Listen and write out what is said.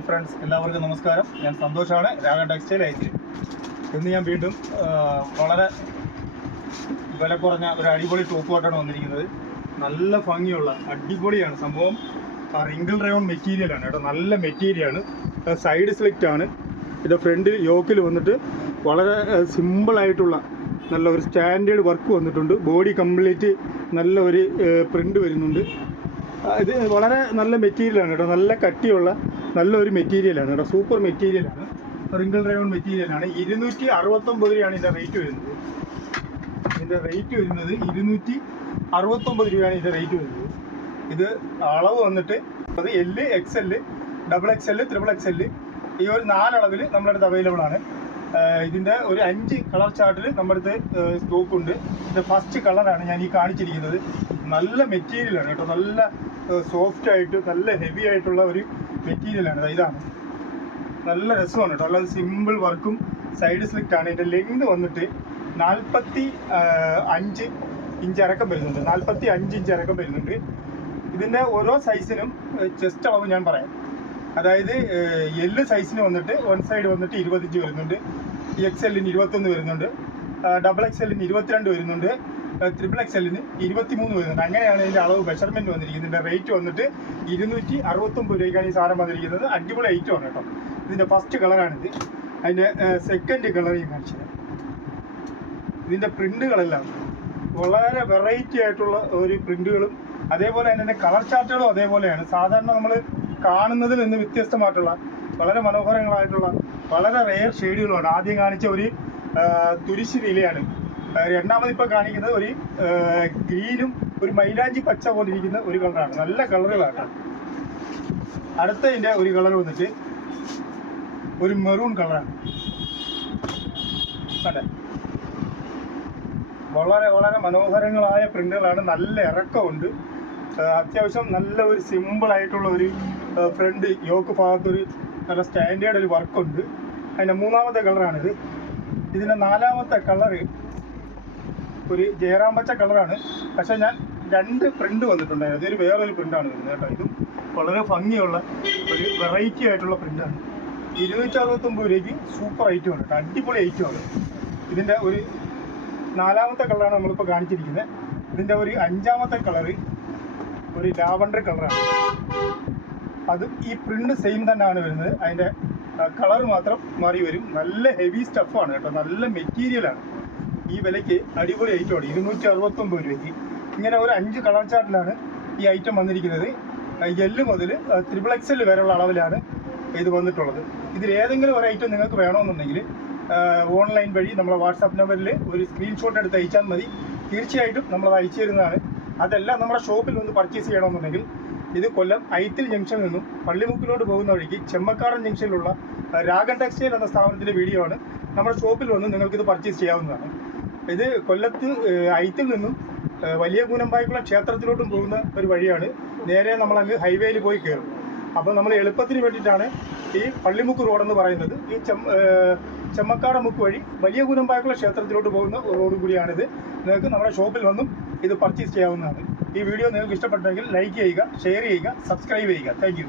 Hi friends, എല്ലാവർക്കും നമസ്കാരം. ഞാൻ സന്തോഷാണ്, രാഗ ടെക്സ്റ്റൈൽ ഐറ്റിൽ. ഇന്ന് ഞാൻ വീണ്ടും വളരെ വില കുറഞ്ഞ ഒരു അടിപൊളി ടോപ്പ് കോട്ടാണ് വന്നിരിക്കുന്നത്. നല്ല ഭംഗിയുള്ള അടിപൊളിയാണ് സംഭവം. റിങ്കിൾ റയോൺ മെറ്റീരിയലാണ് കേട്ടോ, നല്ല മെറ്റീരിയലാണ്. സൈഡ് സ്ലിക്റ്റ് ആണ്. ഇത് ഫ്രണ്ട് യോക്കിൽ വന്നിട്ട് വളരെ സിമ്പിളായിട്ടുള്ള നല്ല ഒരു സ്റ്റാൻഡേർഡ് വർക്ക് വന്നിട്ടുണ്ട്. ബോഡി കംപ്ലീറ്റ് നല്ല ഒരു പ്രിൻ്റ് വരുന്നുണ്ട്. ഇത് വളരെ നല്ല മെറ്റീരിയലാണ് കേട്ടോ, നല്ല കട്ടിയുള്ള നല്ലൊരു മെറ്റീരിയലാണ് കേട്ടോ, സൂപ്പർ മെറ്റീരിയലാണ്. റിങ്കിൾ റയോൺ മെറ്റീരിയലാണ്. 269 രൂപയാണ് ഇതിൻ്റെ റേറ്റ് വരുന്നത്. ഇതിൻ്റെ റേറ്റ് വരുന്നത് 269 രൂപയാണ് ഇതിൻ്റെ റേറ്റ് വരുന്നത്. ഇത് അളവ് വന്നിട്ട് അത് എല്, XL, XXL, XXL ഈ ഒരു 4 അളവിൽ നമ്മുടെ അടുത്ത് അവൈലബിൾ ആണ്. ഇതിൻ്റെ ഒരു 5 കളർ ചാർട്ടിൽ നമ്മുടെ അടുത്ത് സ്റ്റോക്കുണ്ട്. ഇത് ഫസ്റ്റ് കളറാണ് ഞാൻ ഈ കാണിച്ചിരിക്കുന്നത്. നല്ല മെറ്റീരിയലാണ് കേട്ടോ, നല്ല സോഫ്റ്റ് ആയിട്ട് നല്ല ഹെവി ആയിട്ടുള്ള ഒരു മെറ്റീരിയലാണ്. ഇതാണ് നല്ല രസമാണ് കേട്ടോ, നല്ല സിമ്പിൾ വർക്കും സൈഡ് സ്ലിക്റ്റ് ആണ്. ഇതിൻ്റെ ലെങ്ത് വന്നിട്ട് 45 ഇഞ്ച് ഇറക്കം വരുന്നുണ്ട്. 45 ഇഞ്ച് ഇറക്കം വരുന്നുണ്ട്. ഇതിൻ്റെ ഓരോ സൈസിനും ചെസ്റ്റ് അളവ് ഞാൻ പറയാം. അതായത് എല് സൈസിന് വന്നിട്ട് വൺ സൈഡ് വന്നിട്ട് 20 ഇഞ്ച് വരുന്നുണ്ട്, XL-ന് 21 വരുന്നുണ്ട്, XXL-ന് 22 വരുന്നുണ്ട്, XXL-ന് 23 വരുന്നുണ്ട്. അങ്ങനെയാണ് ഇതിൻ്റെ അളവ് മെഷർമെൻറ്റ് വന്നിരിക്കുന്നത്. ഇതിൻ്റെ റേറ്റ് വന്നിട്ട് 269 രൂപയ്ക്കാണ് ഈ സാധനം വന്നിരിക്കുന്നത്. അടിപൊളി ഐറ്റമാണ് കേട്ടോ. ഇതിൻ്റെ ഫസ്റ്റ് കളറാണിത്. അതിൻ്റെ സെക്കൻഡ് കളർ ഞാൻ കാണിച്ചത്. ഇതിൻ്റെ പ്രിൻ്റുകളെല്ലാം വളരെ വെറൈറ്റി ആയിട്ടുള്ള ഒരു പ്രിൻ്റുകളും അതേപോലെ തന്നെ കളർ ചാർട്ടുകളും അതേപോലെയാണ്. സാധാരണ നമ്മൾ കാണുന്നതിൽ നിന്ന് വ്യത്യസ്തമായിട്ടുള്ള വളരെ മനോഹരങ്ങളായിട്ടുള്ള വളരെ റെയർ ഷെയ്ഡുകളുമാണ്. ആദ്യം കാണിച്ച ഒരു തുരിശ് നിലയാണ്. രണ്ടാമത് ഇപ്പോൾ കാണിക്കുന്നത് ഒരു ഗ്രീനും ഒരു മൈലാഞ്ചി പച്ച പോലിരിക്കുന്ന ഒരു കളറാണ്. നല്ല കളറുകളാണ്. അടുത്തതിൻ്റെ ഒരു കളർ വന്നിട്ട് ഒരു മെറൂൺ കളറാണ്. അതെ, വളരെ വളരെ മനോഹരങ്ങളായ പ്രിന്റുകളാണ്. നല്ല ഇറക്കമുണ്ട്. അത്യാവശ്യം നല്ല ഒരു സിമ്പിളായിട്ടുള്ള ഒരു ഫ്രണ്ട് യോക്ക് ഭാഗത്തൊരു നല്ല സ്റ്റാൻഡേർഡ് ഒരു വർക്കുണ്ട്. അതിൻ്റെ മൂന്നാമത്തെ കളറാണിത്. ഇതിൻ്റെ നാലാമത്തെ കളറ് ഒരു ജയറാം പച്ച കളറാണ്. പക്ഷേ ഞാൻ 2 പ്രിൻ്റ് വന്നിട്ടുണ്ടായിരുന്നു. ഇതൊരു വേറൊരു പ്രിൻ്റാണ് വരുന്നത് കേട്ടോ. ഇതും വളരെ ഭംഗിയുള്ള ഒരു വെറൈറ്റി ആയിട്ടുള്ള പ്രിൻ്റാണ്. 269 രൂപയ്ക്ക് സൂപ്പർ ഐറ്റമാണ് കേട്ടോ, അടിപൊളി ഐറ്റമാണ്. ഇതിൻ്റെ ഒരു നാലാമത്തെ കളറാണ് നമ്മളിപ്പോൾ കാണിച്ചിരിക്കുന്നത്. ഇതിൻ്റെ ഒരു 5-ാമത്തെ കളറ് ഒരു ലാവണ്ടർ കളറാണ്. അതും ഈ പ്രിൻ്റ് സെയിം തന്നെയാണ് വരുന്നത്. അതിൻ്റെ കളർ മാത്രം മാറി വരും. നല്ല ഹെവി സ്റ്റഫാണ് കേട്ടോ, നല്ല മെറ്റീരിയലാണ്. ഈ വിലയ്ക്ക് അടിപൊളി ഐറ്റമാണ് 269 രൂപയ്ക്ക്. ഇങ്ങനെ ഒരു 5 കളർ ചാർട്ടിലാണ് ഈ ഐറ്റം വന്നിരിക്കുന്നത്. എല് മുതൽ XXL വരെയുള്ള അളവിലാണ് ഇത് വന്നിട്ടുള്ളത്. ഇതിൽ ഏതെങ്കിലും ഒരു ഐറ്റം നിങ്ങൾക്ക് വേണമെന്നുണ്ടെങ്കിൽ ഓൺലൈൻ വഴി നമ്മളെ വാട്സാപ്പ് നമ്പറിൽ ഒരു സ്ക്രീൻഷോട്ട് എടുത്ത് അയച്ചാൽ മതി. തീർച്ചയായിട്ടും നമ്മളത് അയച്ചു തരുന്നതാണ്. അതെല്ലാം നമ്മുടെ ഷോപ്പിൽ വന്ന് പർച്ചേസ് ചെയ്യണമെന്നുണ്ടെങ്കിൽ ഇത് കൊല്ലം ഐത്തിൽ ജംഗ്ഷനിൽ നിന്നും പള്ളിമുക്കിലോട്ട് പോകുന്ന വഴിക്ക് ചെമ്മക്കാടൻ ജംഗ്ഷനിലുള്ള രാഗൻ ടെക്സ്റ്റൈൽ എന്ന സ്ഥാപനത്തിൻ്റെ വീഡിയോ ആണ്. നമ്മുടെ ഷോപ്പിൽ വന്ന് നിങ്ങൾക്കിത് പർച്ചേസ് ചെയ്യാവുന്നതാണ്. ഇത് കൊല്ലത്ത് ഐത്തിൽ നിന്നും വലിയ കൂനമ്പായിക്കുള്ള ക്ഷേത്രത്തിലോട്ടും പോകുന്ന ഒരു വഴിയാണ്. നേരെ നമ്മളങ്ങ് ഹൈവേയിൽ പോയി കയറും. അപ്പോൾ നമ്മൾ എളുപ്പത്തിന് വേണ്ടിയിട്ടാണ് ഈ പള്ളിമുക്ക് റോഡെന്ന് പറയുന്നത്. ഈ ചെമ്മക്കാട് മുക്ക് വഴി വലിയ കൂനമ്പായിക്കുള്ള ക്ഷേത്രത്തിലോട്ട് പോകുന്ന റോഡ് കൂടിയാണിത്. നിങ്ങൾക്ക് നമ്മുടെ ഷോപ്പിൽ വന്നും ഇത് പർച്ചേസ് ചെയ്യാവുന്നതാണ്. ഈ വീഡിയോ നിങ്ങൾക്ക് ഇഷ്ടപ്പെട്ടെങ്കിൽ ലൈക്ക് ചെയ്യുക, ഷെയർ ചെയ്യുക, സബ്സ്ക്രൈബ് ചെയ്യുക. Thank you.